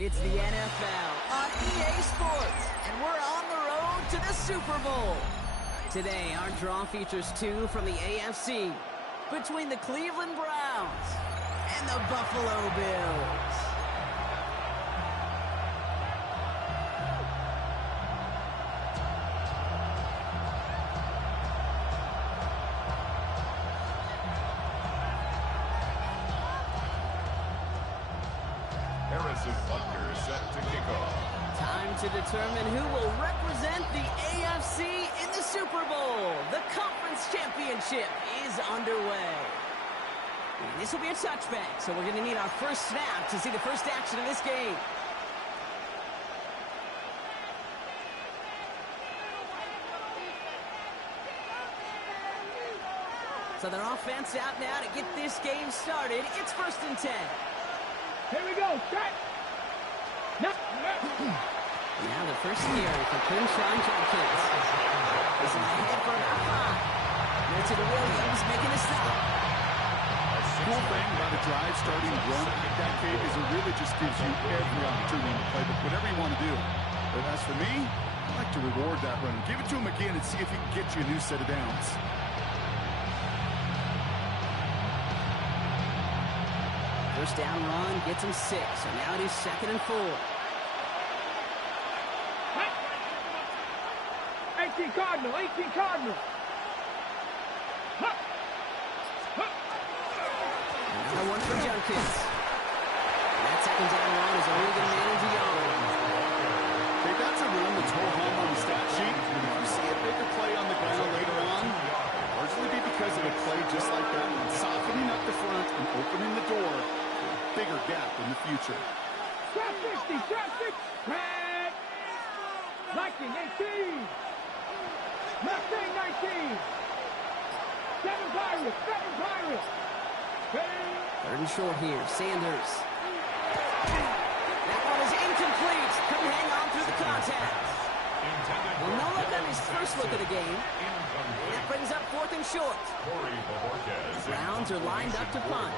It's the NFL on EA Sports, and we're on the road to the Super Bowl. Today, our draw features two from the AFC between the Cleveland Browns and the Buffalo Bills. Time to determine who will represent the AFC in the Super Bowl. The Conference Championship is underway. And this will be a touchback, so we're going to need our first snap to see the first action of this game. So their offense out now to get this game started. It's 1st and 10. Here we go, start. No. Now the first carry for Crenshaw Jenkins. This is ahead for about 5. Milton Williams making a stop. Cool thing about a drive starting run that kid is it really just gives you every opportunity to play whatever you want to do. But as for me, I like to reward that run. Give it to him again and see if he can get you a new set of downs. First down run gets him 6, so now it is 2nd and 4. 18 Cardinal, 18 Cardinal. Another one for Jenkins. That 2nd down run is only going to manage a yard. Okay, that's a run that's hold home on the stat sheet. If you see a bigger play on the ground later on, it'll largely be because of a play just like that one, softening up the front and opening the door. Bigger gap in the future. Traffic, red. Viking 18. Mustang 19. 7 Pirates. 3rd and short here, Sanders. That one is incomplete. Couldn't hang on through the contact. Well, no look on his first look of the game. And that brings up 4th and short. The Browns are lined up to punt.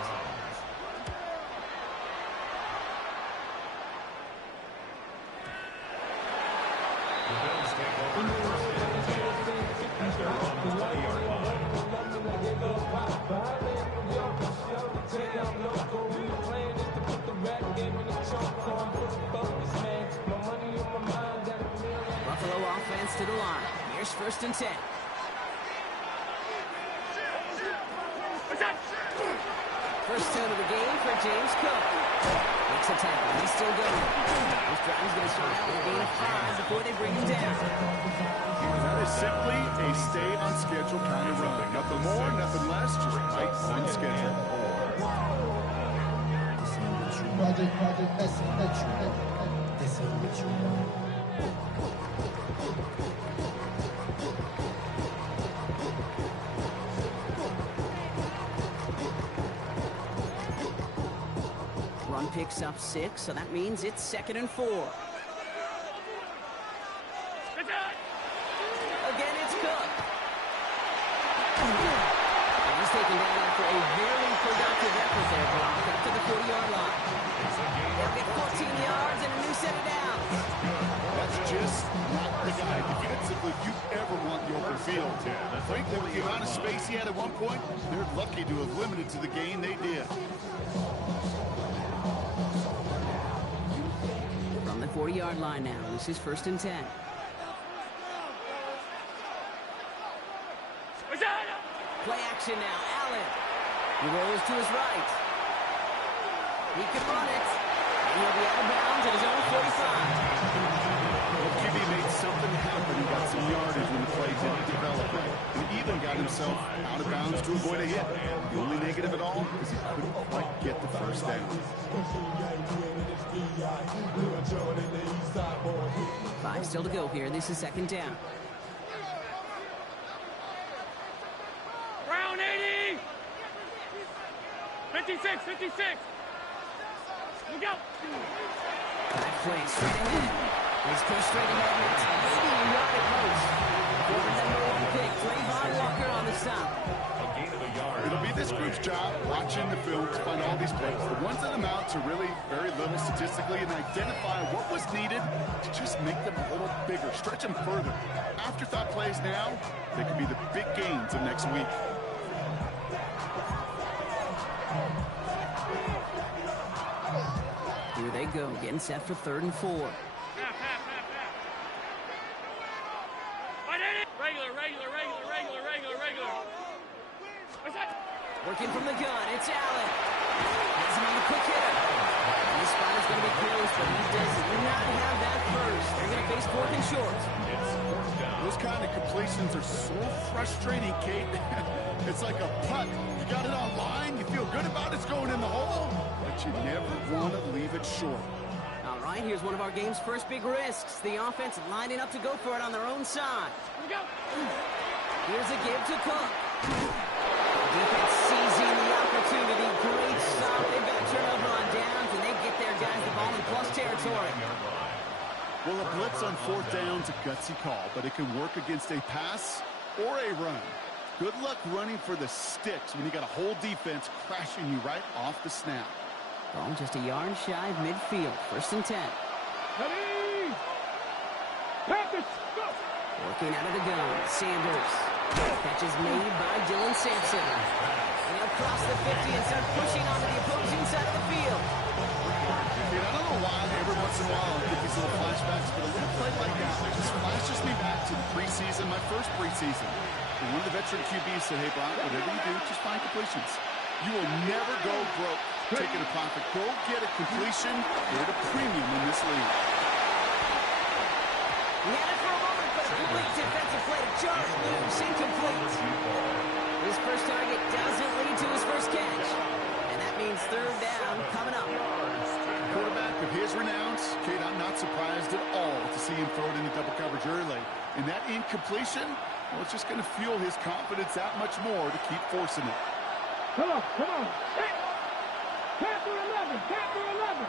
Buffalo offense to the line. Here's 1st and 10. First turn of the game for James Cook. Makes a tackle. He's still going. This drive's going to start out with a gain of 5 before they bring him down. That is simply a stay on schedule kind of run. Nothing more, nothing less, just right on schedule. Run picks up 6, so that means it's 2nd and 4. Again, it's Cook. And he's taken down after a very productive effort there, Brock, up to the 40-yard line. They'll get 14 yards and a new set of downs. That's just not the guy defensively you ever want the open field. Frankly, with the amount of space he had at one point, they're lucky to have limited to the gain they did. From the 40-yard line now, this is 1st and 10. Play action now, Allen. He rolls to his right. He can run it. And he'll be out of bounds at his own 45. Well, QB made something happen. He got some yardage when the play didn't develop right. And even got himself out of bounds to avoid a hit. The only negative at all is he couldn't quite get the first down. 5 still to go here. This is 2nd down. Brown 80. 56. Look out. Back play straight ahead. He's pushed straight ahead. It's maybe a yard at most. Former #1 pick, Trayvon Walker on the stop. It'll be this group coach's job, watching the film to find all these plays. The ones that amount to really very little statistically, and identify what was needed to just make them a little bigger, stretch them further. Afterthought plays now, they could be the big gains of next week. Here they go, getting set for 3rd and 4. Working from the gun, it's Allen. Has him on the quick hitter. And this spot is going to be close, but he does not have that first. They're going to face 4th and short. Those kind of completions are so frustrating, Kate. It's like a putt. You got it on line, you feel good about it's going in the hole, but you never want to leave it short. All right, here's one of our game's first big risks. The offense lining up to go for it on their own side. Here we go. Here's a give to Cook. Defense seizing the opportunity. Great stop. They've got a turnover on downs, and they get their guys the ball in plus territory. Well, a blitz on 4th down's a gutsy call, but it can work against a pass or a run. Good luck running for the sticks when you got a whole defense crashing you right off the snap. Ball just a yard shy of midfield. 1st and 10. Ready! Practice! Go! Working out of the gun. Sanders. Catch is made by Dylan Sampson. And he'll cross the 50 and start pushing onto the opposing side of the field. I don't know why every once in a while I get these little flashbacks, but a little play like that just flashes me back to the preseason, my first preseason. And one of the veteran QBs said, hey, Brian, whatever you do, just find completions. You will never go broke taking a profit. Go get a completion. You're at a premium in this league. He had it for a moment, but a great defensive play to charge loose, incomplete. His first target doesn't lead to his first catch. And that means 3rd down coming up. Quarterback of his renowns, Kate, I'm not surprised at all to see him throw it into double coverage early. And that incompletion, well, it's just going to fuel his confidence that much more to keep forcing it. Come on, come on. Hey! Panther 11, Panther 11.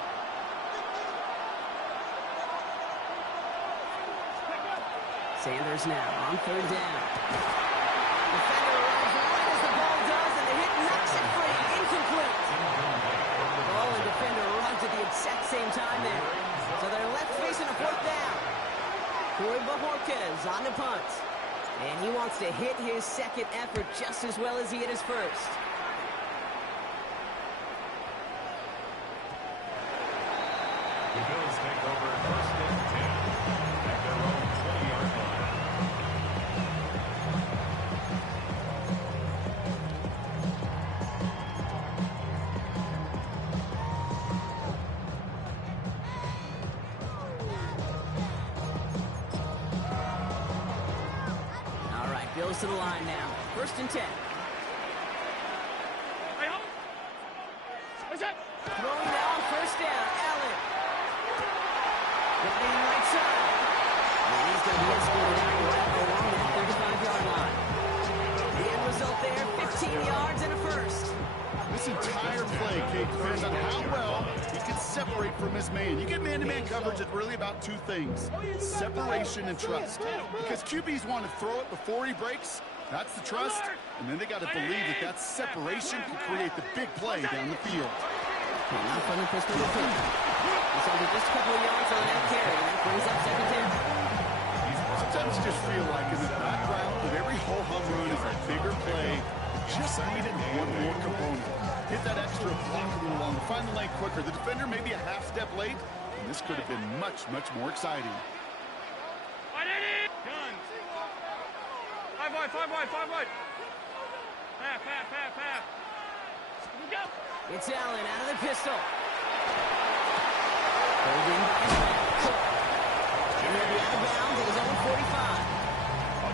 Sanders now on 3rd down. Defender runs right as the ball does, and the hit knocks it free. Incomplete. Ball and defender runs at the exact same time there. So they're left facing a 4th down. Corey Bajorquez on the punt. And he wants to hit his 2nd effort just as well as he hit his first. The Bills take over 1st and 10 at their own 20-yard line. All right, Bills to the line now. 1st and 10. Throwing now on 1st down. Allen. Running right side. And he's going to be escorted out right along that 35-yard line. The end result there, 15 yards and a first. This entire play, Kate, depends on how well he can separate from his man. You get man-to-man coverage, it's really about 2 things, separation and trust. Because QBs want to throw it before he breaks. That's the trust. And then they got to believe that that separation can create the big play down the field. Now from the pistol to Cook. He's under just a couple of yards on that carry. That brings up 2nd down. Sometimes you just feel like in the background of every ho-hum run is a bigger play. Just needed one more component. Hit that extra block a little longer. Find the lane quicker. The defender may be a half step late, and this could have been much, much more exciting. Five wide. Half. Go. It's Allen out of the pistol. Holding by Cook. And he'll be out of bounds at his own 45.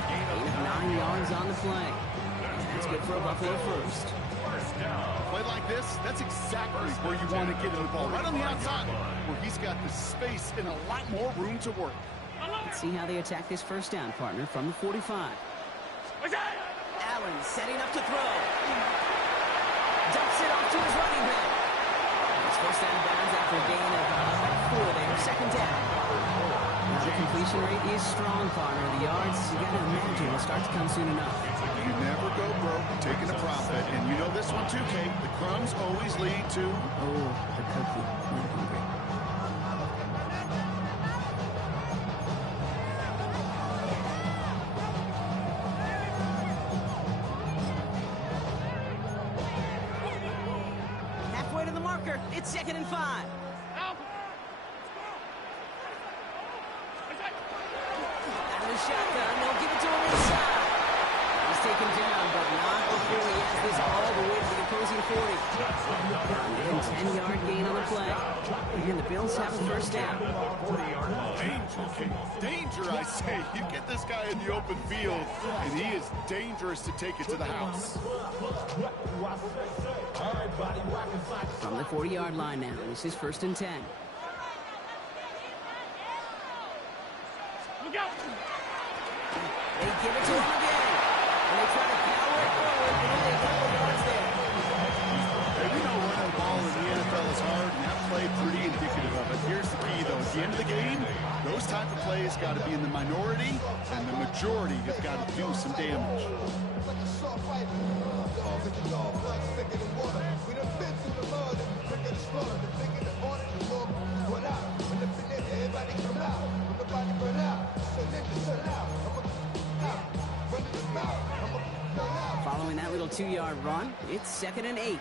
Gain of 9 yards on the play. And that's good for a Buffalo first. Play like this, that's exactly where you want to get him the ball. Right on the outside, where he's got the space and a lot more room to work. Let's see how they attack this 1st down, partner, from the 45. Allen setting up to throw. Dumps it off to his running back. It's 1st down bounds after a gain of 4 there. 2nd down. Now the completion rate is strong, partner. The yards, you got to imagine, will start to come soon enough. You never go broke taking a profit. it. And you know this one too, Kate. The crumbs always lead to... Oh, the cookie. I'm hungry. Halfway to the marker. It's 2nd and 5. Out. Out of the shotgun. They'll give it to him inside. He's taken down, but not before he has this all the way to the opposing 40. And 10-yard gain on the play. And the Bills have a first down. Danger, Kate. Danger, I say. You get this guy in the open field, and he is dangerous to take it to the house. From the 40-yard line now. This is 1st and 10. Look out. They give it to him again. And they try to power it forward, but only a couple of yards there. Hey, we know running the ball in the NFL is hard, and that play pretty indicative of it. Here's the key, though. At the end of the game, those type of plays got to be in the minority, and the majority have got to do some damage. Following that little 2-yard run, it's 2nd and 8.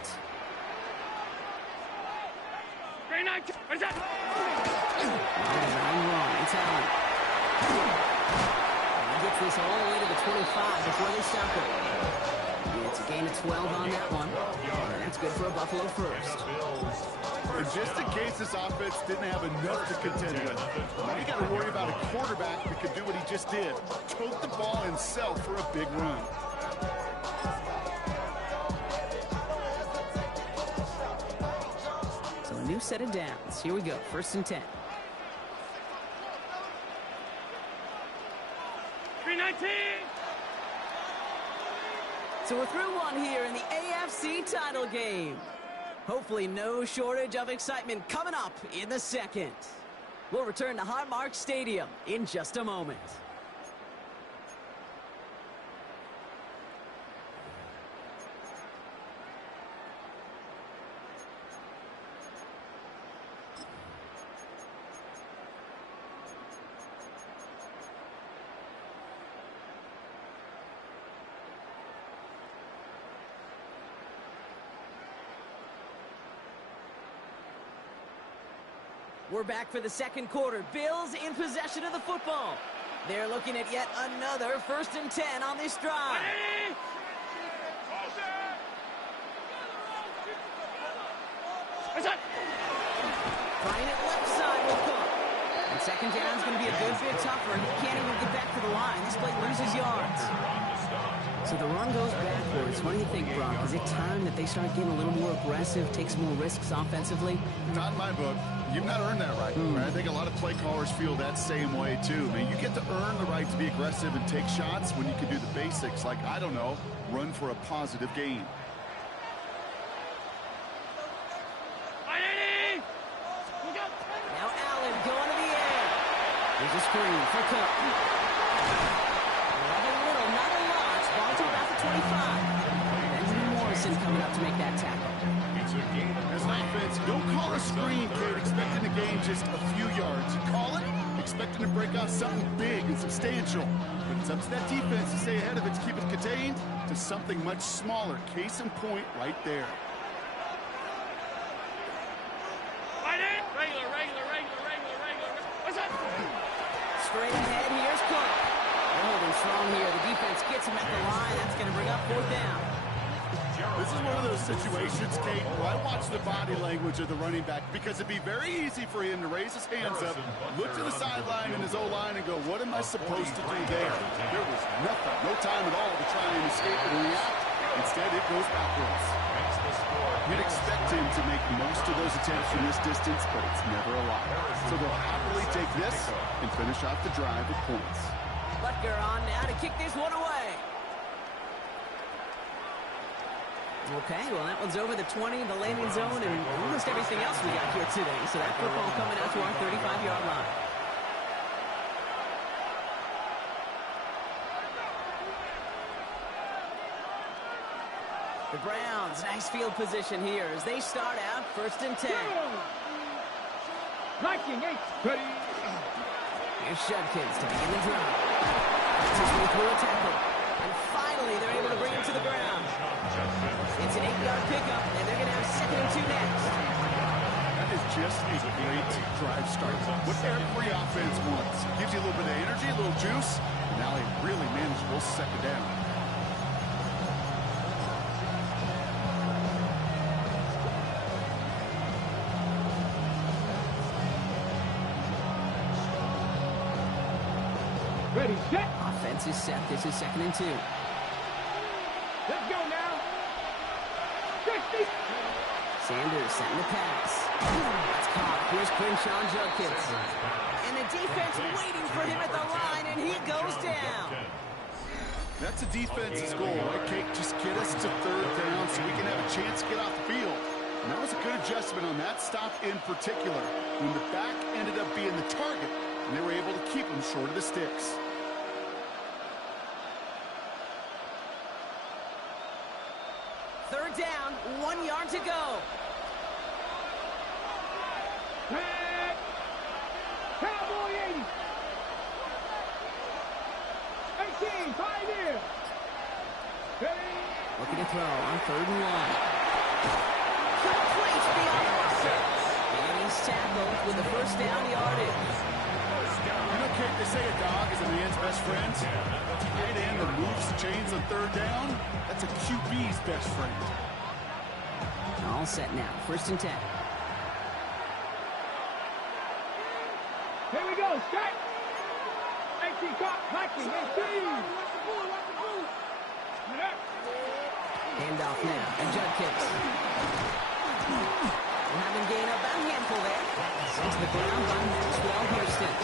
Green 9. What's that? Design run. It's Allen. And he gets this all the way to the 25 before they stop it. It's a gain of 12 on that one. And that's good for a Buffalo first. And just in case this offense didn't have enough to contend with, now you got to worry about a quarterback that could do what he just did. Tote the ball himself for a big run. So a new set of downs. Here we go. 1st and 10. 319. So we're through one here in the AFC title game. Hopefully no shortage of excitement coming up in the second. We'll return to Highmark Stadium in just a moment. We're back for the second quarter. Bills in possession of the football. They're looking at yet another 1st and 10 on this drive. What's that? Trying it left side will come. And 2nd down is going to be a good bit tougher. He can't even get back to the line. This play loses yards. So the run goes backwards. What do you think, Brock? Is it time that they start getting a little more aggressive, take some more risks offensively? Not in my book. You've not earned that right. I think a lot of play callers feel that same way, too. I mean, you get to earn the right to be aggressive and take shots when you can do the basics, like, I don't know, run for a positive gain. Now Allen going to the air. There's a screen for Cook. Not a little, not a lot. Ball to about the 25. Benjamin Morrison coming up to make that tackle. As an offense, don't call a screen, kid, expecting to gain just a few yards. You call it expecting to break out something big and substantial. But it's up to that defense to stay ahead of it, to keep it contained to something much smaller. Case in point right there. What's that? Straight ahead, here's Cook. They're holding strong here. The defense gets him at the line. That's going to bring up 4th down. This is one of those situations, Kate, where I watch the body language of the running back because it'd be very easy for him to raise his hands up, look to the sideline in his O-line and go, what am I supposed to do there? There was nothing, no time at all to try and escape and react. Instead, it goes backwards. You'd expect him to make most of those attempts from this distance, but it's never a lot. So they'll happily take this and finish off the drive with points. Butker on now to kick this one away. Okay, well, that one's over the 20, the landing zone, and almost everything else we got here today. So that football coming out to our 35-yard line. The Browns, nice field position here as they start out 1st and 10. Liking 8. Ready. Here's Judkins to begin the drive. That's his way through a tackle. And finally, they're able to bring him to the ground. It's an 8-yard pickup, and they're going to have 2nd and 2 next. That is just a great drive start. What every offense wants. Gives you a little bit of energy, a little juice. And now a really manageable 2nd down. Ready, set. Offense is set. This is 2nd and 2. Let's go now. 60. Sanders setting the pass. That's caught. Here's Crenshaw and Judkins. And the defense waiting for him at the line, and he goes down. That's a defense's goal, right, Kate? Just get us to 3rd down so we can have a chance to get off the field. And that was a good adjustment on that stop in particular, when the back ended up being the target, and they were able to keep him short of the sticks. Third down, 1 yard to go. Red. Cowboy 80. 18, Pioneer. Ready. Looking to throw on 3rd and 1. Complete beyond Russell. And he's tackled with the 1st down yardage. You know, Kate, they say a dog is a man's best friend. Tight end that moves the chains on 3rd down, that's a QB's best friend. All set now, 1st and 10. Here we go, set. 18, caught, hiking, 18. Handoff now, and Judkins. We'll have him gain about a handful there. Sent to the ground by Maxwell Houston.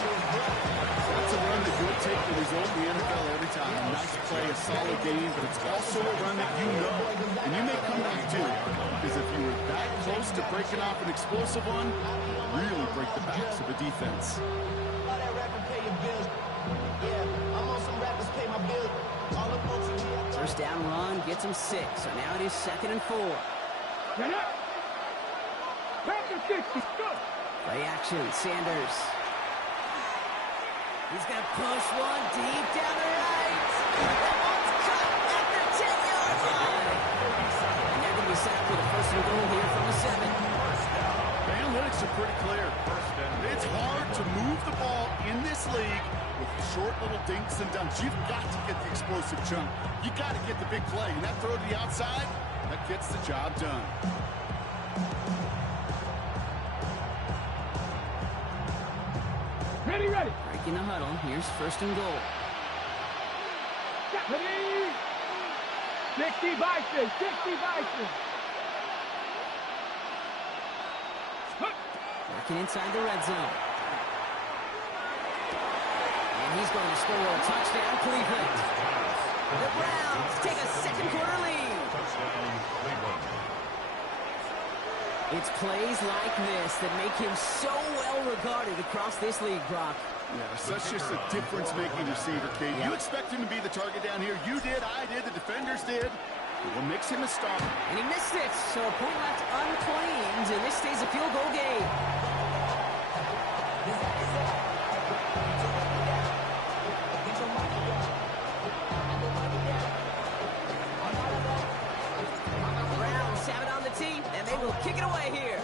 That's a run that would take the result in the NFL every time. A nice play, a solid game, but it's also a run that you know, and you may come back to. Because if you were that close to breaking off an explosive one, really break the backs of the defense. First down run gets him 6, so now it is 2nd and 4. Get up. Back to 60, go. Play action, Sanders. He's going to push one deep down the right. That one's cut at the 10-yard line. And they're going to be set up with a 1st and goal here from the 7. The analytics are pretty clear. It's hard to move the ball in this league with short little dinks and dunks. You've got to get the explosive chunk. You got to get the big play. And that throw to the outside, that gets the job done. Ready, ready. Breaking the huddle. Here's 1st and goal. Ready. 60 Bison, 60 Bison. Working inside the red zone. And he's going to score a touchdown, Cleveland. The Browns take a 2nd quarter lead. It's plays like this that make him so well regarded across this league, Brock. Yeah, such just a difference-making receiver, Kate. You expect him to be the target down here. You did, I did, the defenders did. What makes him a star? And he missed it, so a point left unclaimed, and this stays a field goal game. Browns have it on the tee, and they will kick it away here.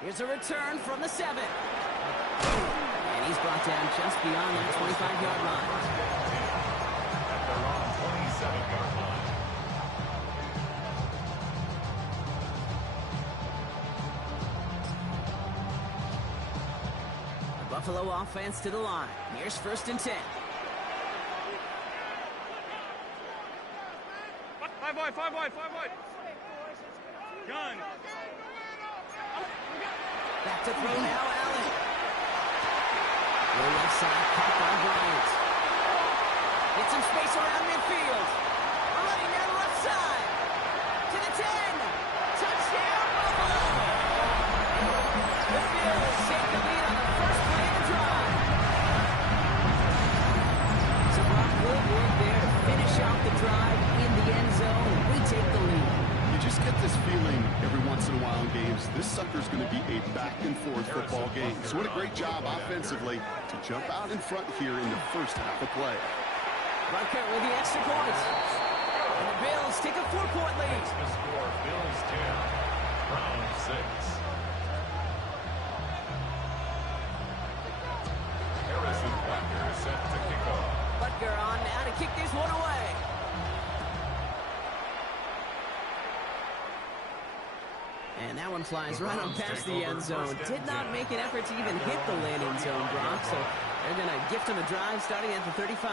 Here's a return from the 7. And he's brought down just beyond that 25-yard line. At their own 27-yard line. The Buffalo offense to the line. Here's 1st and 10. Five wide. Gun. Back to throw now, Allen. Low left side, caught by Bryant. Get some space around midfield. Running down the left side. To the 10. Touchdown, Buffalo. The Bills take the lead on the first play of the drive. So Brock, good work there to this sucker's going to be a back-and-forth football game. So what a great job offensively to jump out in front here in the first half of play. Bucker with the extra points. And the Bills take a 4-point lead. The score, Bills 10, Browns 6. Harrison Butker set to kick off. Butker on now to kick this one away. And that one flies right on past the end zone. Did not make an effort to even hit the landing zone, Brock. So they're going to gift him a drive starting at the 35.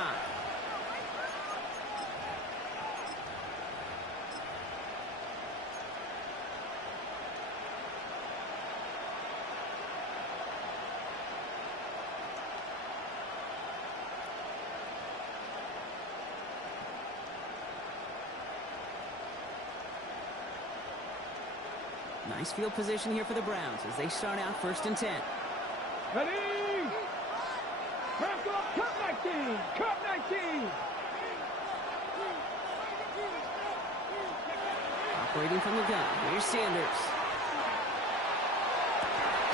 Nice field position here for the Browns as they start out 1st and 10. Ready? Back up, cut 19, cut 19. Operating from the gun, here's Sanders.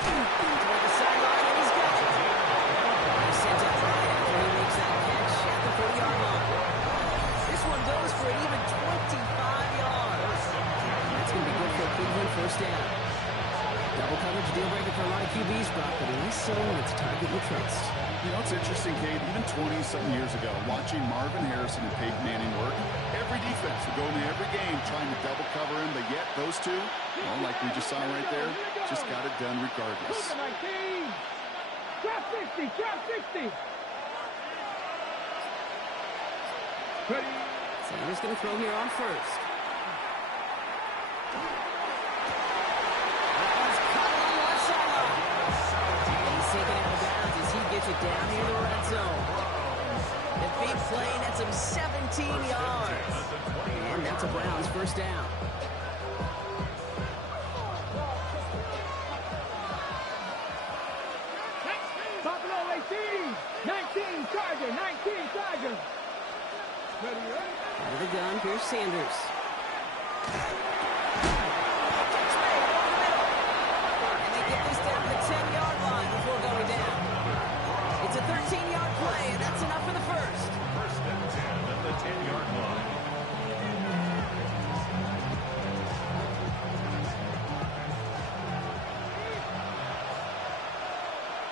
Toward the sideline, and he's got it. He's sent out right after he makes that catch at the 40-yard line. This one goes for an even 25 yards. That's going to be good for a Cleveland 1st down. Double coverage deal breaker for a lot of QBs, Brock, but less so when it's a target you trust. You know, it's interesting, Cade, even 20-something years ago, watching Marvin Harrison and Peyton Manning work, every defense would go into every game trying to double cover him, but yet those two, well, like we just saw right there, just got it done regardless. Drop 60, drop 60. Ready? Sanders going to throw here on 1st. Gets it down here in the red zone. The big play, that's him 17 yards. And that's a Browns 1st down. Buffalo 18, 19, Charger, 19, Charger. Out of the gun, here's Sanders. And they get this down to the 10-yard line before going down. It's a 13-yard play, and that's enough for the 1st. 1st and 10 at the 10-yard line.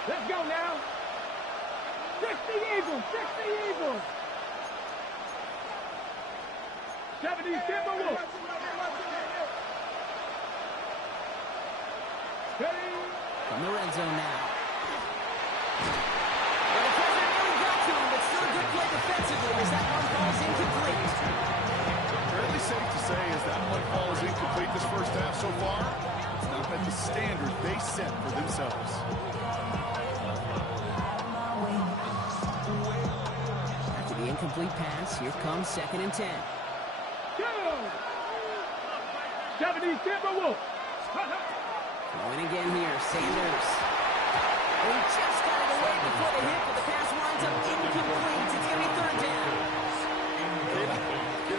Let's go now. 60 Eagles, 60 Eagles. 70 Timberwolves. Ready? From the red zone now. Well, the president really got to him, but still a good play defensively as that one falls incomplete. Fairly safe to say as that one falls incomplete this first half so far, it's not at the standard they set for themselves. After the incomplete pass, here comes 2nd and 10. Go! 70 Timberwolves. Going again here, Sanders. And he just got it away before the hit, but the pass winds up incomplete. It's going to be 3rd down.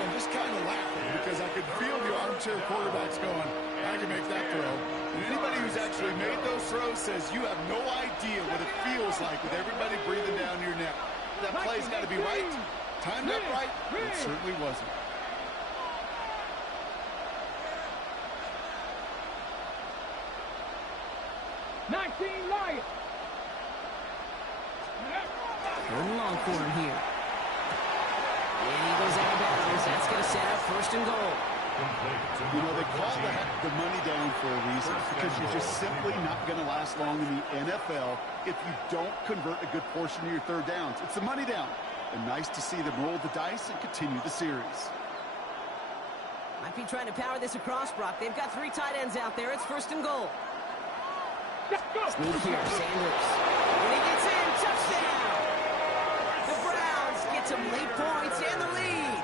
I'm just kind of laughing because I could feel the armchair quarterbacks going, I can make that throw. And anybody who's actually made those throws says you have no idea what it feels like with everybody breathing down your neck. That play's got to be right, timed up right, and it certainly wasn't. Lions. 3rd and long for him here. And he goes out of bounds. That's going to set up 1st and goal. You know, they call that the money down for a reason because you're just simply not going to last long in the NFL if you don't convert a good portion of your 3rd downs. It's the money down. And nice to see them roll the dice and continue the series. Might be trying to power this across, Brock. They've got 3 tight ends out there. It's 1st and goal. Smooth here, Sanders. When he gets in, touchdown! The Browns get some late points and the lead.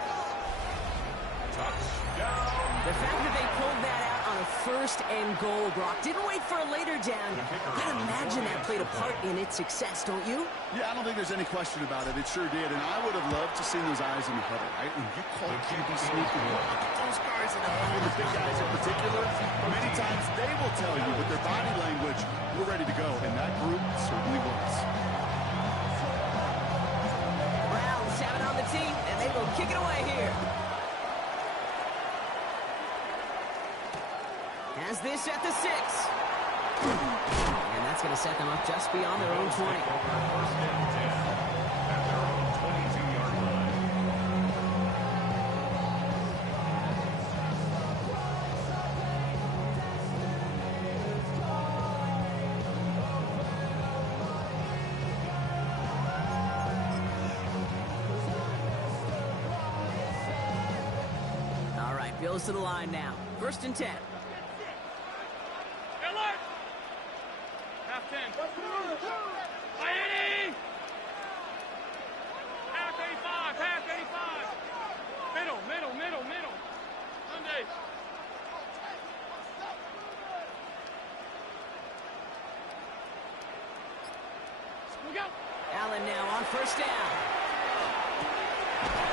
Touchdown, The fact that they pulled that out on a 1st and goal, Brock, didn't wait for a later down. I'd imagine that played a part in its success, don't you? Yeah, I don't think there's any question about it. It sure did, and I would have loved to see those eyes in the huddle, right? When you call QB sneak, look at those guys in the huddle, the big guys in particular. Many times they will tell you with their body language, we're ready to go, and that group certainly was. Browns have it on the tee, and they will kick it away here. Has this at the 6. And that's going to set them up just beyond their own 20. First and 10 at their own 22-yard line. All right, Bills to the line now. 1st and 10. Alert! Half 10. Miami! Half 85, half 85. Middle. Sunday. We go. Allen now on 1st down.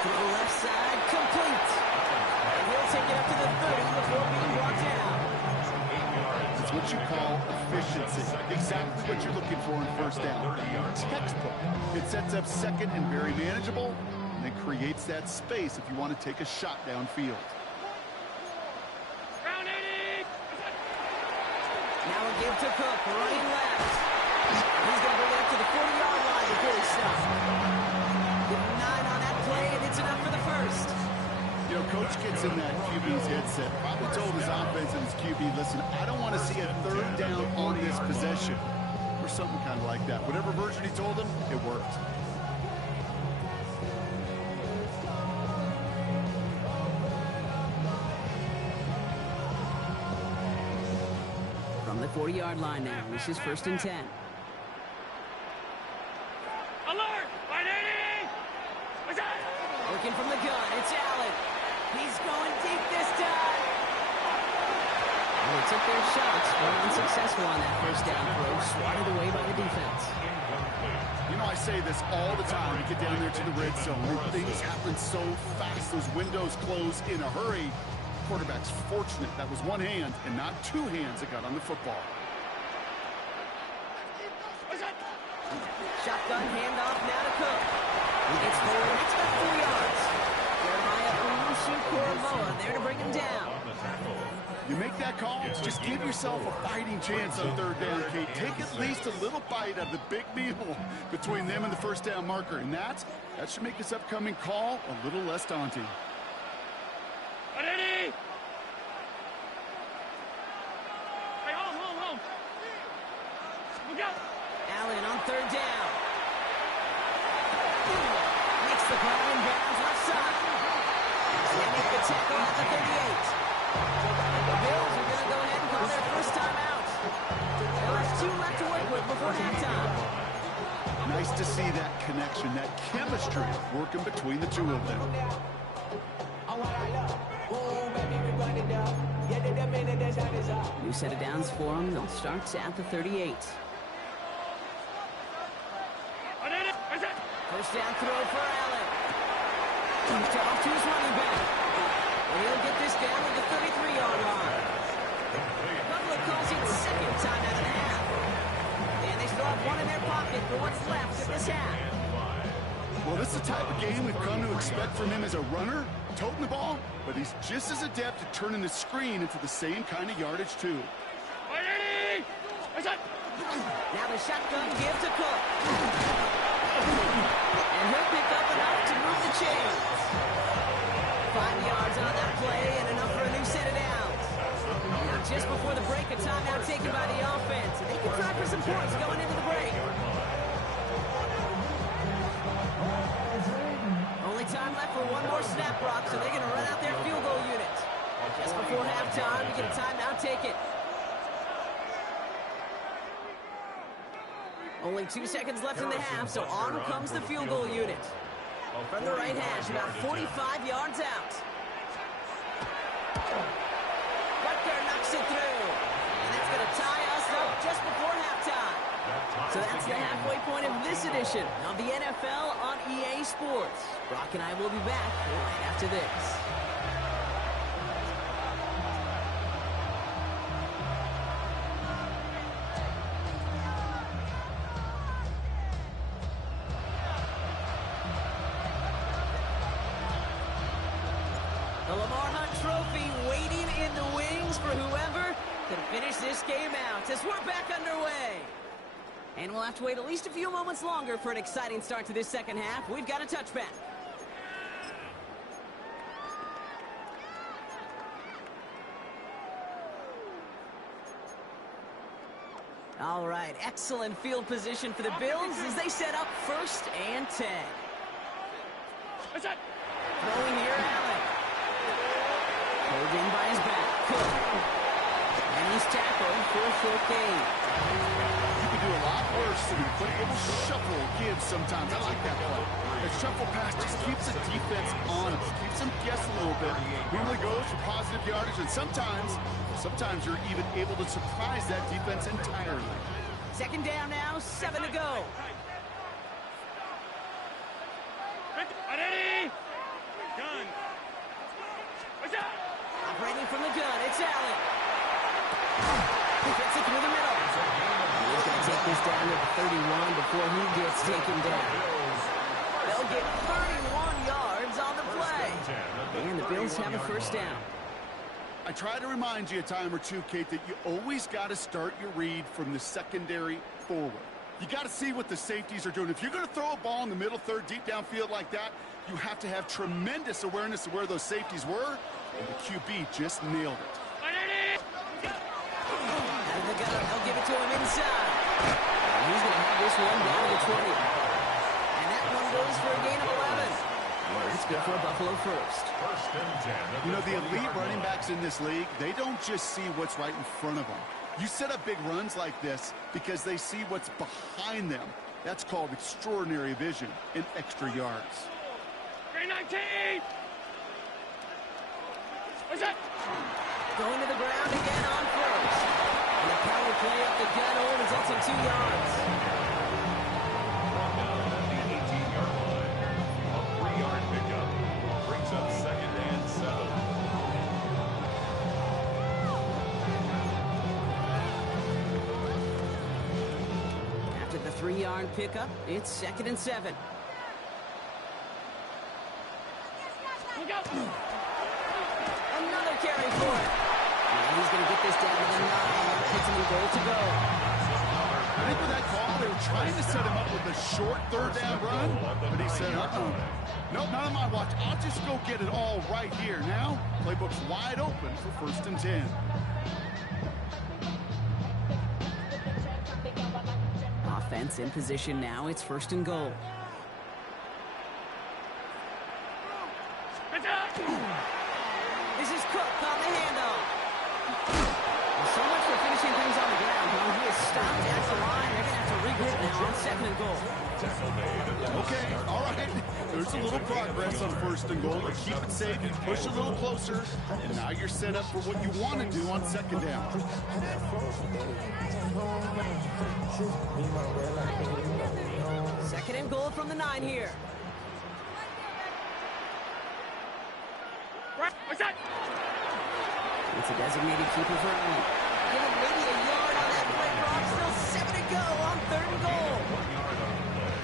To the left side, complete. And he'll take it up to the 30 before being brought down. It's what you call efficiency. Exactly what you're looking for in 1st down. Textbook. It sets up 2nd and very manageable, and it creates that space if you want to take a shot downfield. Round 80. Now a give to Cook, running left. He's going to bring it up to the 40-yard line before he's stopped. With 9 on that play, and it's enough for the 1st. You know, Coach gets in that QB's headset, probably told his offense and his QB, listen, I don't want to see a 3rd down on this possession. Or something kind of like that. Whatever version he told him, it worked. From the 40-yard line now, this is 1st and 10. Alert! 180! Working from the gun, it's Allen. He's going deep this time. Well, they took their shots, but unsuccessful on that 1st down throw, swatted away by the defense. You know, I say this all the time. You get down there to the red zone, and things happen so fast. Those windows close in a hurry. Quarterback's fortunate that was one hand and not 2 hands that got on the football. Shotgun handoff now to Cook. He gets forward, it's about 4 yards. Jeremiah Owusu-Koramoah there to bring him down. You make that call, just give yourself a fighting chance on 3rd down, Kate. Take at least a little bite of the big meal between them and the 1st down marker, and that should make this upcoming call a little less daunting. 180! Hey, home. We go. Allen on 3rd down. Makes the grab and bounds left side. They make the tackle at the 38. The Bills are going to go ahead and call their 1st time out. They'll have 2 left to work with before halftime. Nice to see that connection, that chemistry working between the 2 of them. New set of downs for them. They'll start at the 38. 1st down throw for Allen. Off to his running back. And he'll get this down at the 33-yard line. Buffalo calls it 2nd time out of the half. And they still have 1 in their pocket for what's left of this half. Well, this is the type of game we've come to expect from him as a runner, toting the ball, but he's just as adept at turning the screen into the same kind of yardage, too. 180! Now the shotgun give to Cook. And he'll pick up enough to move the chains. 5 yards on that play and enough for a new set of downs. Now just before the break, a timeout taken by the offense. They can try for some points going into the break. Only time left for 1 more snap, Brock, so they're going to run out their field goal unit. Just before halftime, we get a timeout taken. Only 2 seconds left in the half, so on comes the field goal unit. From the right hash, about 45 yards out. just before halftime. So that's the halfway point of this edition of the NFL on EA Sports. Brock and I will be back right after this. The Lamar Hunt Trophy waiting in the wings for whoever can finish this game out as we're back underway. And we'll have to wait at least a few moments longer for an exciting start to this second half. We've got a touchback. All right, excellent field position for the Bills as they set up 1st and 10. Throwing here, Allen. Pulled in by his back. Cook. And he's tackled for a full gain. You can do a lot worse than a quick little shuffle gives sometimes. I like that play. The shuffle pass just keeps the defense honest, keeps them guessing a little bit. Normally goes for positive yardage, and sometimes you're even able to surprise that defense entirely. 2nd down now, 7 to go. Ready? Gun. Operating from the gun, it's Allen. He gets it through the middle. He's going to take this down to the 31 before he gets taken down. They'll get 31 yards on the play. And the Bills have a 1st down. I try to remind you a time or two, Kate, that you always got to start your read from the secondary forward. You got to see what the safeties are doing. If you're going to throw a ball in the middle third, deep downfield like that, you have to have tremendous awareness of where those safeties were, and the QB just nailed it. Out of the gun, they'll give it to him inside. And he's going to have this one down to the 20. And that one goes for a gain of 11. It's good for a Buffalo 1st. You know, the elite running backs in this league, they don't just see what's right in front of them. You set up big runs like this because they see what's behind them. That's called extraordinary vision and extra yards. 19! What's that? Going to the ground again on 1st. And the power play up the gut hole results in 2 yards. Down at the 18-yard line. A 3-yard pickup brings up 2nd and 7. After the 3-yard pickup, it's 2nd and 7. Another carry for it. And he's going to get this down to the 9. That puts him in goal to go. I think with that call, they were trying to set him up with a short 3rd down run, but he said, nope, not on my watch. I'll just go get it all right here. Now, playbook's wide open for 1st and 10. Offense in position now. It's 1st and goal. This is Cook on the handoff. So much for finishing things on the ground. He is stopped at the line. They're going to have to regroup now on 2nd and goal. Okay, all right. There's a little progress on 1st and goal. But keep it safe, push a little closer, and now you're set up for what you want to do on 2nd down. 2nd and goal from the 9 here. What's that? It's a designated keeper for Allen. Give him maybe a yard on that play, Brock. Still 7 to go on 3rd and goal.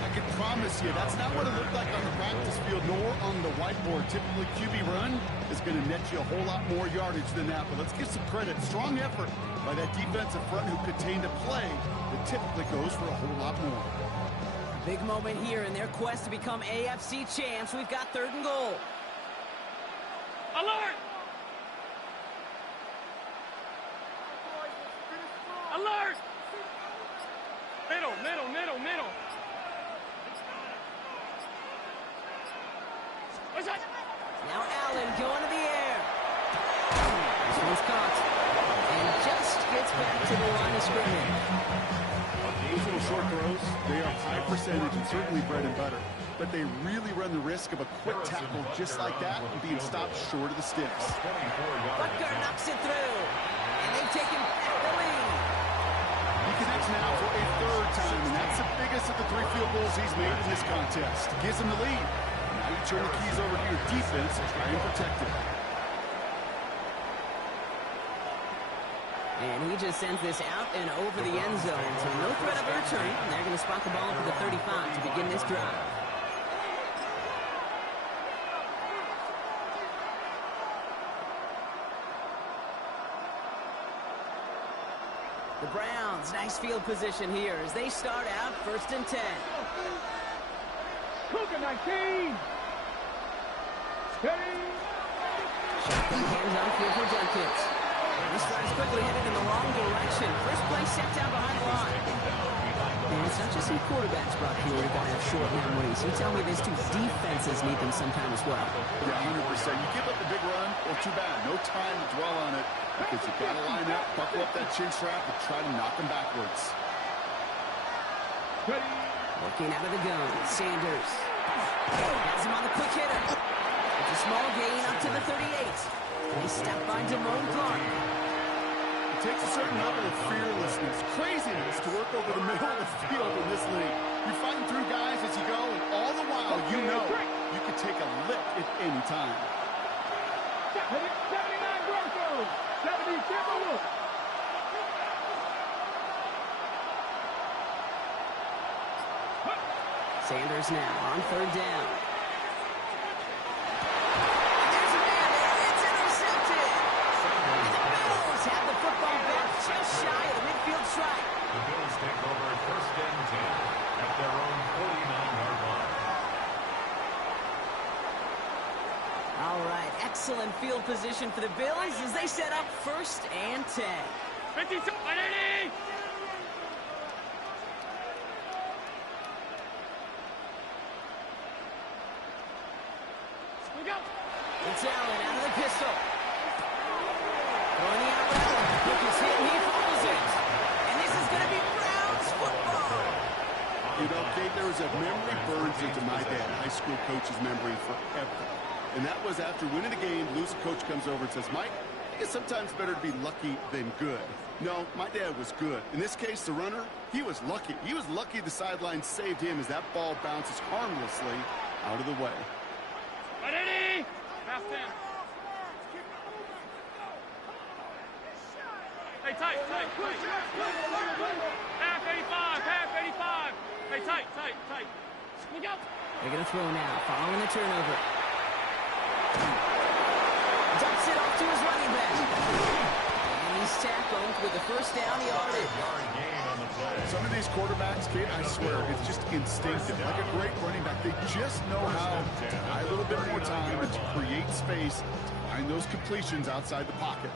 I can promise you, that's not what it looked like on the practice field nor on the whiteboard. Typically, QB run is going to net you a whole lot more yardage than that. But let's give some credit. Strong effort by that defensive front who contained a play that typically goes for a whole lot more. Big moment here in their quest to become AFC champs. We've got 3rd and goal. Alert! Alert! Middle. What's that? Now Allen going to the air. This one's caught. And just gets back to the line of scrimmage. Those little short throws, they are high percentage and certainly bread and butter. But they really run the risk of a quick tackle just like that and being stopped short of the sticks. Butker knocks it through. And they've taken back the lead. You scores now for a third time, and that's the biggest of the 3 field goals he's made in this contest. Gives him the lead. Now you turn the keys over to your defense and try and protect it. And he just sends this out and over the end zone. So no threat of a return. They're going to spot the ball for the 35 to begin this drive. The Browns, nice field position here as they start out 1st and 10. Cougar 19. Steady. Shotgun hands on field for Jenkins. This drive's quickly headed in the wrong direction. First play set down behind the line. And it's not just some quarterbacks, Brock, here who have short memories. You tell me these 2 defenses need them sometime as well. Yeah, 100%. You give up the big run, well, too bad. No time to dwell on it because you've got to line up, buckle up that chin strap, and try to knock them backwards. Ready. Working out of the gun, Sanders. Has him on the quick hitter. It's a small gain up to the 38. They step by Damone Clark. It takes a certain level of fearlessness, craziness to work over the middle of the field in this league. You're fighting through guys as you go, and all the while you know you can take a lick at any time. 79 Broncos. 70 Timberwolves. Sanders now on 3rd down. Have the football back just shy of the midfield strike. The Bills take over 1st and 10 at their own 49-yard line. All right, excellent field position for the Bills as they set up 1st and 10. 52, 180. We go. It's Allen out of the pistol. Throwing the out route. Look, his hit, he fumbles it. And this is going to be Browns football. You know, Kate, there was a memory burns into my dad, high school coach's memory forever. And that was after winning a game, losing coach comes over and says, Mike, I think it's sometimes better to be lucky than good. No, my dad was good. In this case, the runner, he was lucky. He was lucky the sideline saved him as that ball bounces harmlessly out of the way. 180. Half 10. Hey, tight. Half 85, half 85. Hey, tight. We go. They're going to throw now, following the turnover. Dumps it off to his running back. And he's tackled with the 1st down yardage. Some of these quarterbacks, Kate, I swear, it's just instinctive. Like a great running back, they just know how to buy a little bit more time and to create space to find those completions outside the pocket.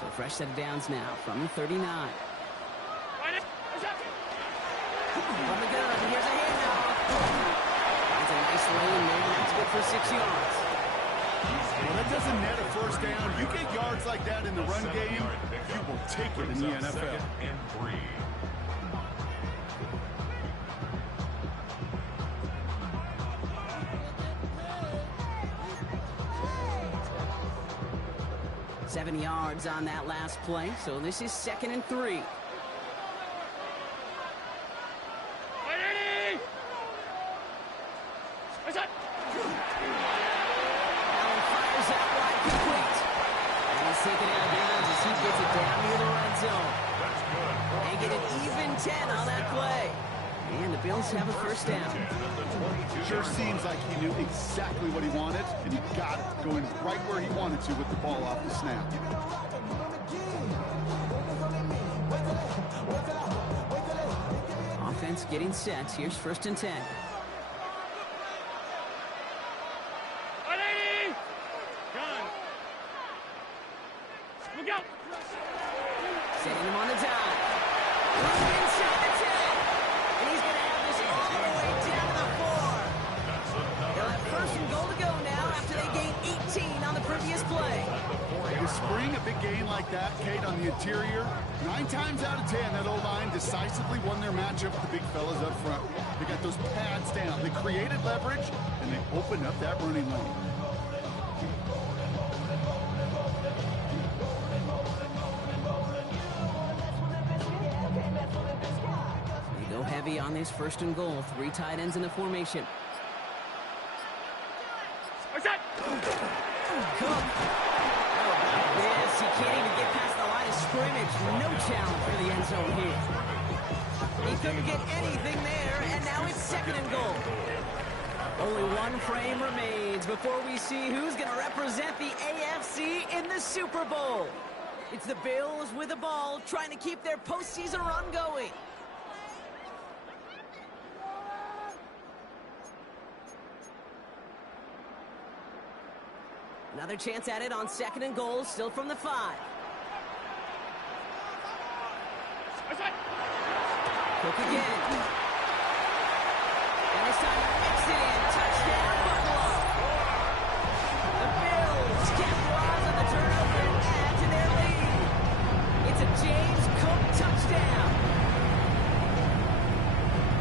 So fresh set of downs now from the 39. From the gun, here's a handoff. That's a nice lane there. That's good for 6 yards. Well, that doesn't net a 1st down. You get yards like that in the run game, you will take it in the NFL. And 3. Seven yards on that last play, so this is 2nd and 3. 180. What's that? Allen fires out wide, complete. And he's taken out of bounds as he gets it down near the red zone. That's good. And get an even 10 on that play. And the Bills have a 1st down. Sure seems like he knew exactly what he wanted, and he got it, going right where he wanted to with the ball off the snap. Offense getting set. Here's 1st and 10. 180. Gun. We go. Setting him on the dive. Inside the 10. And he's going to have this all the way down to the 4. They'll have 1st and goal to go now after they gained 18 on the previous play. You spring a big gain like that, Kate, on the interior, 9 times out of 10, that O-line decisively won their matchup with the big fellas up front. They got those pads down. They created leverage, and they opened up that running lane. is first and goal. 3 tight ends in the formation. What's that? Cook. How about this? He can't even get past the line of scrimmage. No challenge for the end zone here. He couldn't get anything there, and now it's second and goal. Only one frame remains before we see who's going to represent the AFC in the Super Bowl. It's the Bills with the ball, trying to keep their postseason run going. Another chance at it on second and goal, still from the 5. What's that? Cook again. And this time he mixed it in. Touchdown, Buffalo. The Bills capitalize on the turnover and add to their lead. It's a James Cook touchdown.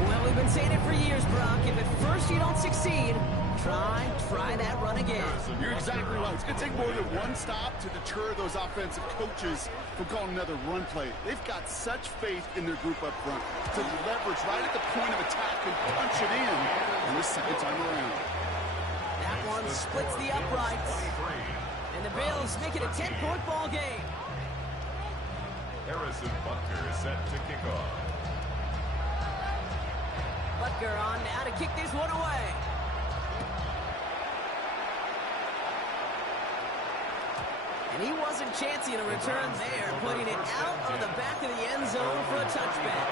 Well, we've been saying it for years, Brock. If at first you don't succeed, try that run again. You're exactly right. It's going to take more than one stop to deter those offensive coaches from calling another run play. They've got such faith in their group up front to leverage right at the point of attack and punch it in the second time around. That one splits the uprights. And the Bills make it a 10-point ball game. Harrison Butker is set to kick off. Butker on now to kick this one away. And he wasn't chancing a return there, putting it out of the back of the end zone for a touchback.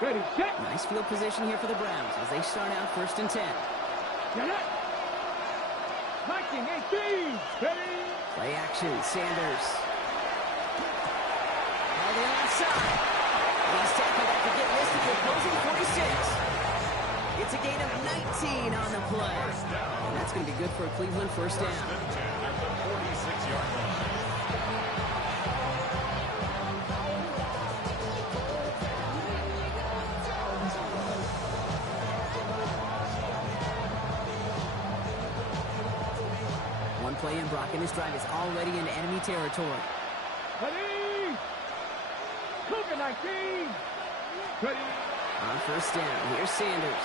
Ready, set. Nice field position here for the Browns as they start out first and 10. Get it. 19, 18. Ready. Play action, Sanders. Held in outside. He's tackled after getting listed with closing 46. It's a gain of 19 on the play. And that's going to be good for a Cleveland first down. At the 46-yard line. One play in, Brock, and his drive is already into enemy territory. Ready. Cougar 19. Ready. On first down, here's Sanders.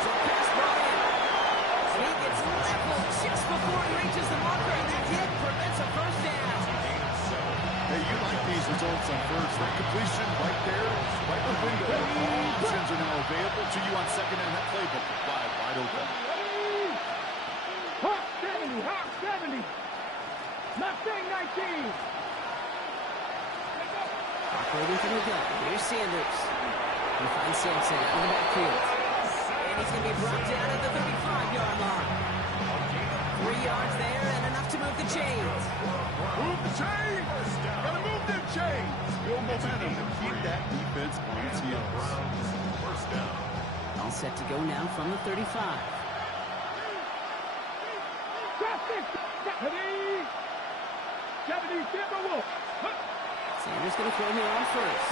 So pass ball in. And he gets leveled just before he reaches the marker, and that hit prevents a first down. Hey, you like these results on first. That completion right there, right in the window. All options are now available to you on second down. That playbook is wide open. Ready. Hawk 70. Hawk 70. Mustang 19. Operating from the gun. Here's Sanders. He finds Sampson out of the backfield. And he's going to be brought down at the 35-yard line. 3 yards there and enough to move the chains. Move the chains! Gotta move them chains! Build momentum to keep that defense on its heels. First down. All set to go now from the 35. Ready. 70. Timberwolf. Sanders going to throw here on first.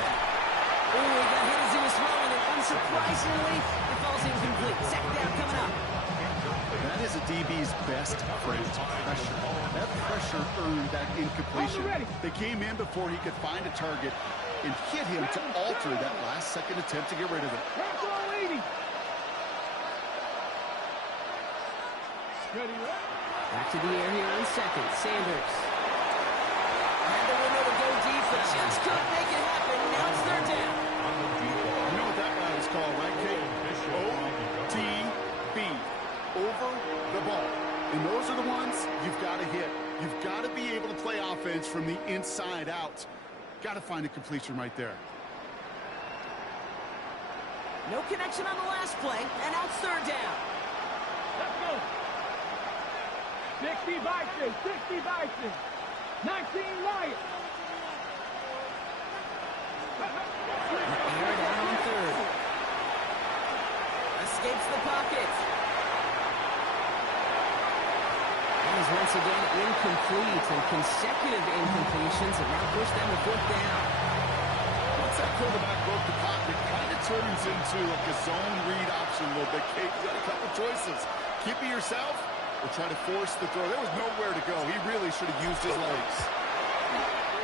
Oh, he got hit as he was throwing it. Unsurprisingly, it falls incomplete. Second down coming up. That is a DB's best friend, pressure. That pressure earned that incompletion. They came in before he could find a target and hit him to alter that last-second attempt to get rid of it. Back to the air here on second. Sanders. Had the window to go deep, but just couldn't make it happen. Now it's third down. You know what that route is called, right, Kate? O-T-B. Over the ball. And those are the ones you've got to hit. You've got to be able to play offense from the inside out. Got to find a completion right there. No connection on the last play, and now it's third down. Let's go. 60 Bison. 60 Bison. 19 Lions. Air down on third. Escapes the pocket. And is once again incomplete, and consecutive incompletions have now pushed them to fourth down. Once that quarterback broke the pocket, kind of turns into like a zone read option a little bit. Kate, you got a couple choices. Keep it yourself or try to force the throw. There was nowhere to go. He really should have used his legs.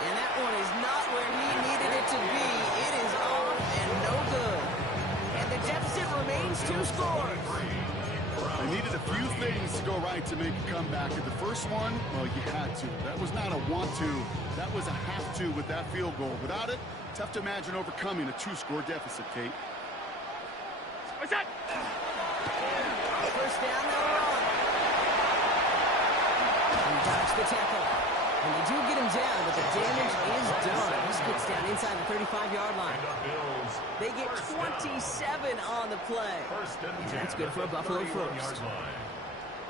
And that one is not where he needed it to be. It is off and no good. And the deficit remains 2 scores. They needed a few things to go right to make a comeback. And the first one, well, you had to. That was not a want to. That was a have to with that field goal. Without it, tough to imagine overcoming a 2-score deficit, Kate. What's that? First down, they'll run. And dodge the tackle. And they do get him down, but the damage is done. This gets down inside the 35-yard line. They get 27 on the play. And that's good for a Buffalo first.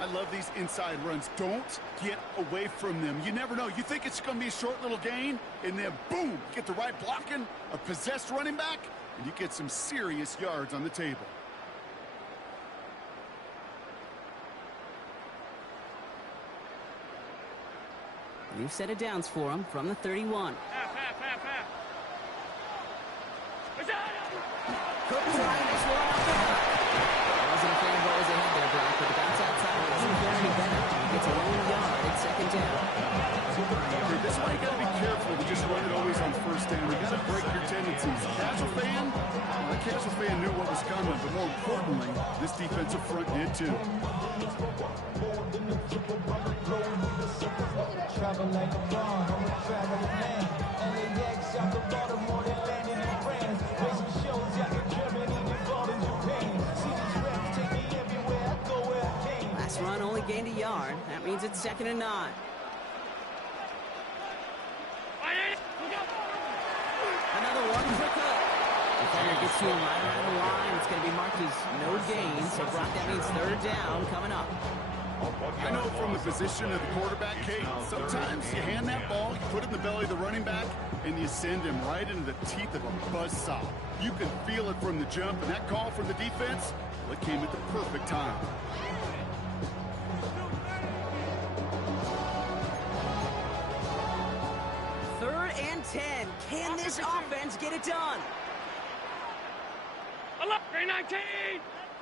I love these inside runs. Don't get away from them. You never know. You think it's going to be a short little gain, and then boom, get the right blocking, a possessed running back, and you get some serious yards on the table. New set of downs for him from the 31. Half. What's that? Cook trying this one up there. Wasn't a fan balls ahead there, Brock, but the bounce outside doesn't fare any better. He gets a lone yard at second down. This one you got to be careful to just run it always on first down. You got to break your tendencies. Casual fan, the casual fan knew what was coming, but more importantly, this defensive front did too. Travel like a bond, I'm a traveling man. LAX out the Baltimore, they landed in France. Racing shows out in Germany, involved in Japan. See these reps take me everywhere, I go where I can. Last run only gained a yard. That means it's 2nd and 9. Another one for Cook. Defender gets to him right around the line. It's going to be marked as no gain. So, Brock, that means 3rd down coming up. I know from the position of the quarterback, Kate, sometimes you hand that ball, you put it in the belly of the running back, and you send him right into the teeth of a buzzsaw. You can feel it from the jump, and that call from the defense, well, it came at the perfect time. Third and 10. Can this offense get it done? Green 19.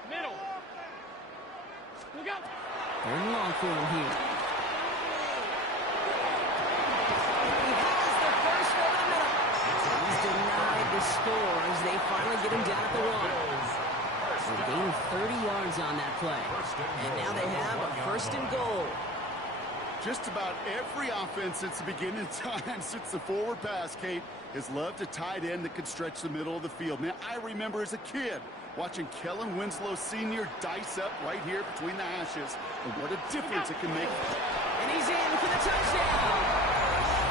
Middle. Look out. 3rd and long for him here. He has the first over the middle. He's denied the score as they finally get him down at the 1. They gained 30 yards on that play. And now they have a 1st and goal. Just about every offense since the beginning of time, since the forward pass, Kate, has loved a tight end that could stretch the middle of the field. Man, I remember as a kid watching Kellen Winslow Sr. dice up right here between the hashes. And what a difference it can make. And he's in for the touchdown.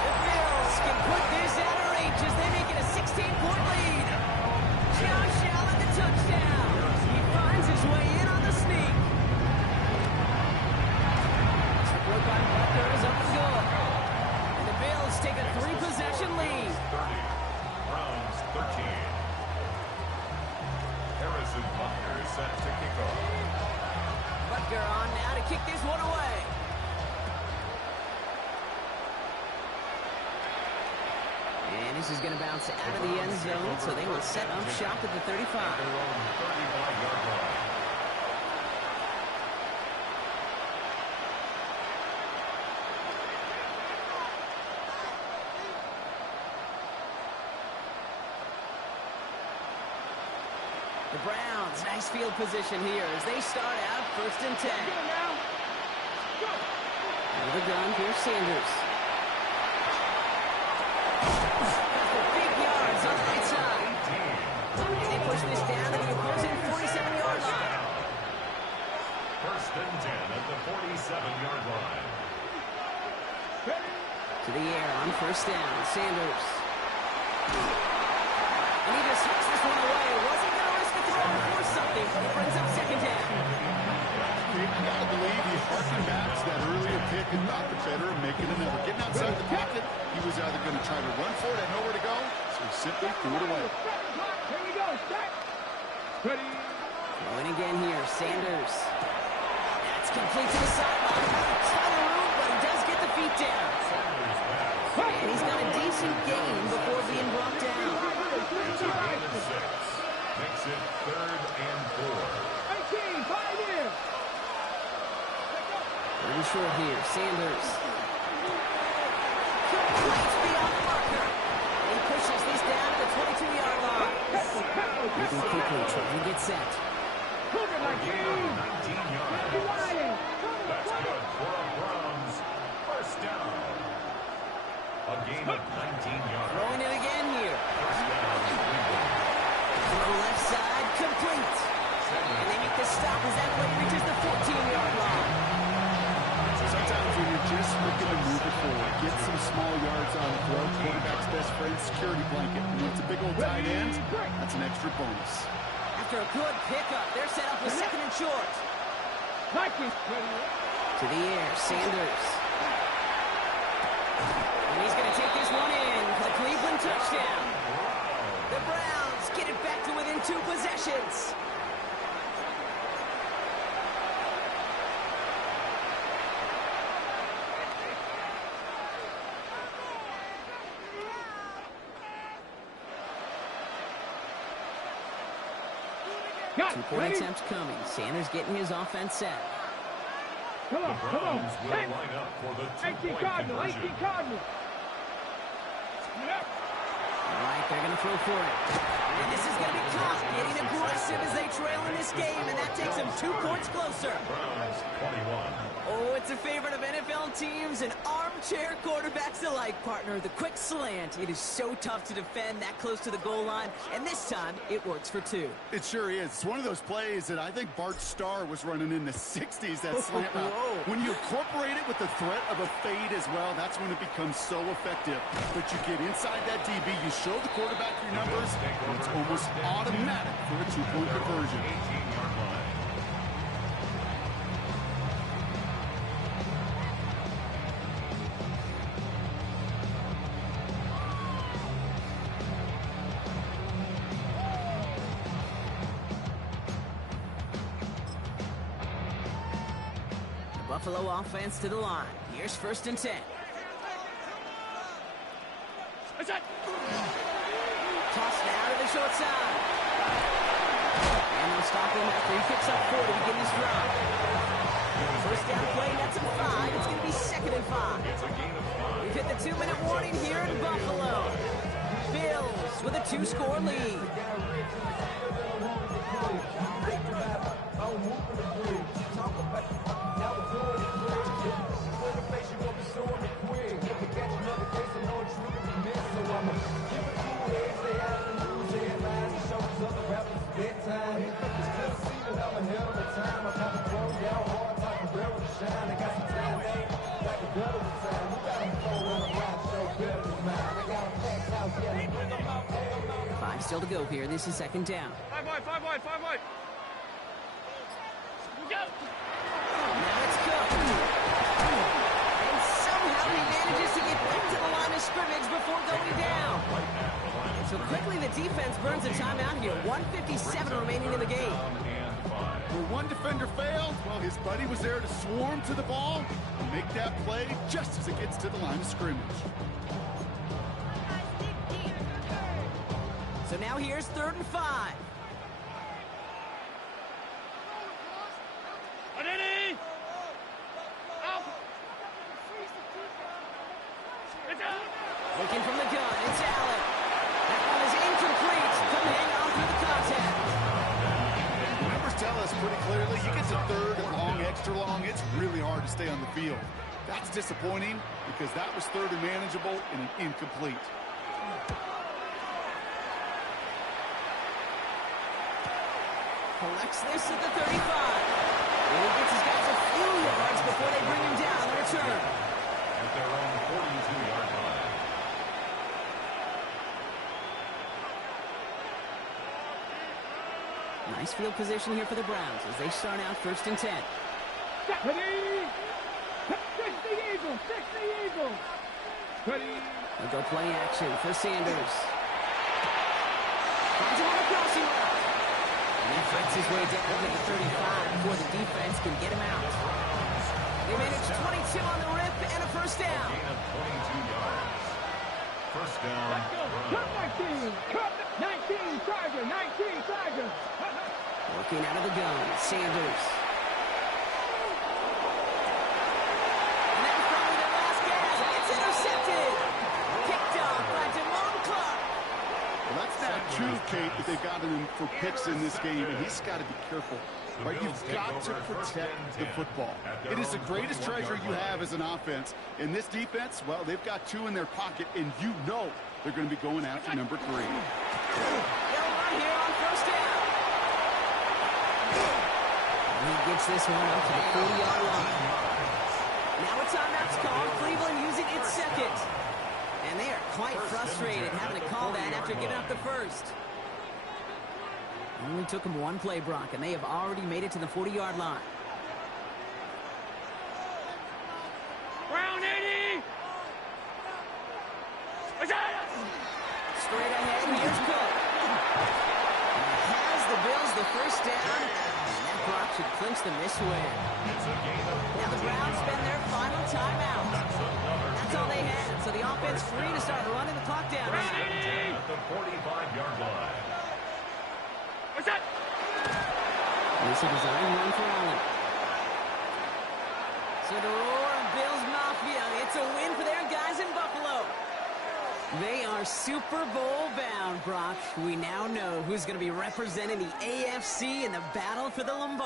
The Bills can put this out of reach as they make it a 16-point lead. Josh Allen, the touchdown. He finds his way in on the sneak. Support by Butker is up and good. And the Bills take a 3-possession lead. 30. Browns 13. Harrison Butker is set to kick off. Butker on now to kick this one away. And this is going to bounce out of the end zone, so they will set up shop at the 35. Their own 35-yard line. The Browns, nice field position here as they start out 1st and 10. With a gun, here's Sanders. For big yards on the right side. And they push this down to the opposing 47-yard line. 1st and 10 at the 47-yard line. To the air on 1st down, Sanders. And he just hits this one away. Wasn't going to risk a throw or something. He brings up 2nd down. I gotta believe he harkened back to that earlier pick and thought the better of making another. Getting outside the pocket, he was either going to try to run for it, had nowhere to go, so he simply threw it away. Here we go. Start. Ready. Going again here, Sanders. That's complete to the sideline. Tyler Root, but he does get the feet down. And he's got a decent gain before being brought down. It's a gain of 6. Makes it 3rd and 4. 18, 5 in. Really short here. Sanders. Completes beyond the marker. And he pushes this down to the 22-yard line. Moving quickly, trying to get set. Hook it like you. 19 yards. That's good for a Browns first down. A gain of 19 yards. Throwing it again here. First down, Cleveland. To the left side, complete. And they make the stop as that play reaches the 14-yard line. Sometimes when you're just looking to move it forward, get some small yards on the throw, quarterback's best friend, security blanket. And when it's a big old tight end, that's an extra bonus. After a good pickup, they're set up with second and short. To the air, Sanders. And he's going to take this one in for the Cleveland touchdown. The Browns get it back to within 2 possessions. Two-point attempt coming. Sanders getting his offense set. Come on, come on. Browns will line up for the 18 two-point Cardinal, conversion. 18 Cardinal. All right, they're going to throw for it. And this is going to be caught. Getting aggressive as they trail in this game, and that takes them 2 points closer. Browns 21. Oh, it's a favorite of NFL teams and armchair quarterbacks alike, partner. The quick slant. It is so tough to defend that close to the goal line, and this time it works for 2. It sure is. It's one of those plays that I think Bart Starr was running in the 60s, that slant route. Whoa. When you incorporate it with the threat of a fade as well, that's when it becomes so effective. But you get inside that DB, you show the quarterback your numbers, and it's almost automatic for a 2-point conversion. 18-yard line. Buffalo offense to the line. Here's 1st and 10. Toss now to the short side. And they'll stop him after he picks up 4 to begin this drive. First down play, that's a 5. It's going to be 2nd and 5. It's a gain of 5. We've hit the 2-minute warning here in Buffalo. Bills with a 2-score lead. Five still to go here. This is 2nd down. 5 wide, 5 wide, 5 wide. Go! Now it's cooked. And somehow he manages to get back to the line of scrimmage before going down. So quickly the defense burns a timeout here. 1:57 remaining in the game. Where one defender failed, well, his buddy was there to swarm to the ball and make that play just as it gets to the line of scrimmage. So now here's 3rd and 5. Adeni! Out! It's out! Looking from the gun, it's Allen. That one is incomplete. Couldn't hang on through the contact. The numbers tell us pretty clearly, you get to 3rd and long, extra long, it's really hard to stay on the field. That's disappointing because that was 3rd and manageable and an incomplete. Collects this at the 35. And he gets his guys a few yards before they bring him down on return. At their own 42-yard line. Nice field position here for the Browns as they start out 1st and 10. Ready? 60 Eagles, 60 Eagles. Ready? They'll go play action for Sanders. Finds him on a crossing route. And he fights his way down to the 35 before the defense can get him out. They manage 22 on the rip and a 1st down. Gain of 22 yards. First down. Cut 19, cut 19, Tiger, 19, Tiger. Working out of the gun, Sanders. two, Kate, that they've got him for picks in this game, and he's got to be careful. Right? You've got to protect the football. It is the greatest treasure you have as an offense. In this defense, well, they've got two in their pocket, and you know they're going to be going after number 3. They'll run here on first down. He gets this one up to the 40-yard line. Now a timeout's called. Cleveland using its second. And they are quite frustrated having to call that after giving up the first. Only took them one play, Brock, and they have already made it to the 40-yard line. Brown 80! Straight ahead, here's Cook. Has the Bills the first down, and that Brock should clinch them this way. Now the Browns spend their final timeout. That's all they had, so the offense free to start running the clock down. At the 45-yard line. What's that? This is a design run for Allen. So the roar of Bills Mafia, it's a win for their guys in Buffalo. They are Super Bowl bound, Brock. We now know who's going to be representing the AFC in the battle for the Lombardi.